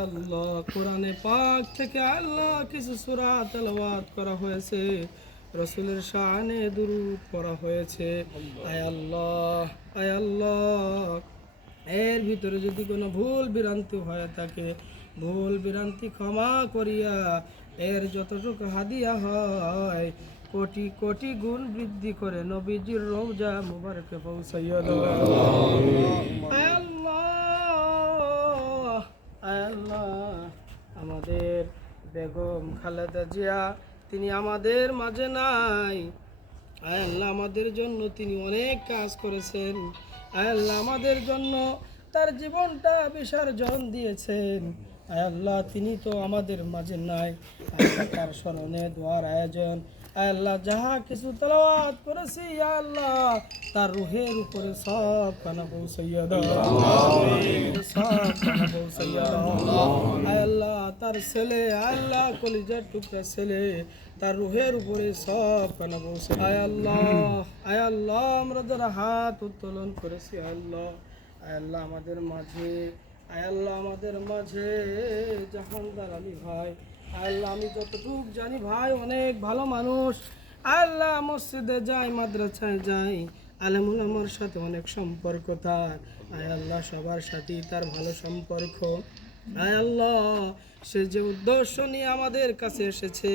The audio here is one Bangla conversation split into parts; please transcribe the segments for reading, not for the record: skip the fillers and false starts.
আল্লাহ কোরআনে পাক থেকে আল্লাহ কিছু সূরা তেলাওয়াত করা হয়েছে, রাসূলের শানে দুরূদ পড়া হয়েছে। আয় আল্লাহ, এর ভিতরে যদি কোনো ভুল বিভ্রান্তি হয়ে থাকে, ভুল বিভ্রান্তি ক্ষমা করিয়া এর যতটুকু হাদিয়া হয় কোটি কোটি গুণ বৃদ্ধি করে নবীজির রওজা মুবারকে পৌঁছাইয়া দাও। আয় আল্লাহ, আমাদের বেগম খালেদা জিয়া তিনি আমাদের মাঝে নাই। আয় আল্লাহ, আমাদের জন্য তিনি অনেক কাজ করেছেন। আয় আল্লাহ, আমাদের জন্য তার জীবনটা বিসর্জন দিয়েছেন। আয় আল্লাহ, তিনি তো আমাদের মাঝে নাই। তার স্মরণে দোয়ার আয়োজন আয় আল্লাহ যাহা কিছু তেলাওয়াত করেছি, আয় আল্লাহ তার রুহের উপরে সব কানা পৌঁছাইয়া দাও, সব কানা পৌঁছাইয়া দাও। আয় আল্লাহ, তার ছেলে আয় আল্লাহ কলিজার টুকরা ছেলে তার রুহের উপরে সব কানা পৌঁছে। আয় আল্লাহ আমরা যারা হাত উত্তোলন করেছি আয় আল্লাহ আমাদের মাঝে জাহানদার আলী ভাই, আল্লাহ আমি যতটুকু জানি ভাই অনেক ভালো মানুষ। আল্লাহ মসজিদে যায়, মাদ্রাসায় যায়, আলেমুল আমার সাথে অনেক সম্পর্ক তার। আয় আল্লাহ সবার সাথেই তার ভালো সম্পর্ক। আয় আল্লাহ সে যে উদ্দেশ্য নিয়ে আমাদের কাছে এসেছে,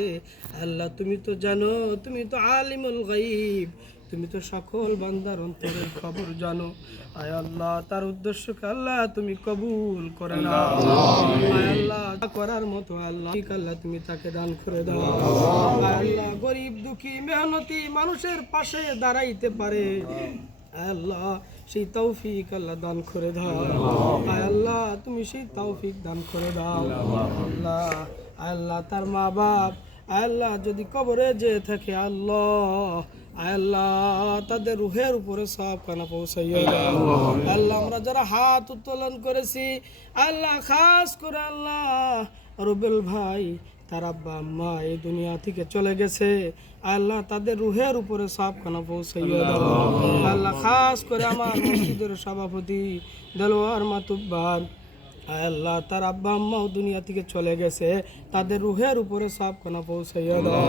আল্লাহ তুমি তো জানো, তুমি তো আলিমুল গায়ব, তুমি তো সকল বান্দার অন্তরের খবর জানো। আয় আল্লাহ তার উদ্দেশ্যকে আল্লাহ তুমি কবুল করে নাও। আয় আল্লাহ করার মতো আল্লাহ তুমি তাকে দান করে দাও। আয় আল্লাহ গরিব দুঃখী মেহনতি মানুষের পাশে দাঁড়াইতে পারে, আয় আল্লাহ সেই তৌফিক আল্লাহ দান করে দাও। আয় আল্লাহ তুমি সেই তৌফিক দান করে দাও। আল্লাহ আল্লাহ তার মা বাপ আল্লাহ যদি কবরে যে থাকে, আল্লাহ তাদের রুহের উপরে সব কানা পৌঁছাইয়া দাও। আল্লাহ আমরা যারা হাত উত্তোলন করেছি আল্লাহ খাস করে আল্লাহ রুবেল ভাই তার আব্বা আম্মা এই দুনিয়া থেকে চলে গেছে, আল্লাহ তাদের রুহের উপরে সব কানা পৌঁছাইয়া দাও। আল্লাহ খাস করে আমার মসজিদের সভাপতি দেলোয়ার মাতুব্বার আল্লাহ তার আব্বা আম্মাও দুনিয়া থেকে চলে গেছে, তাদের রুহের উপরে সব কানা পৌঁছাইয়া দাও।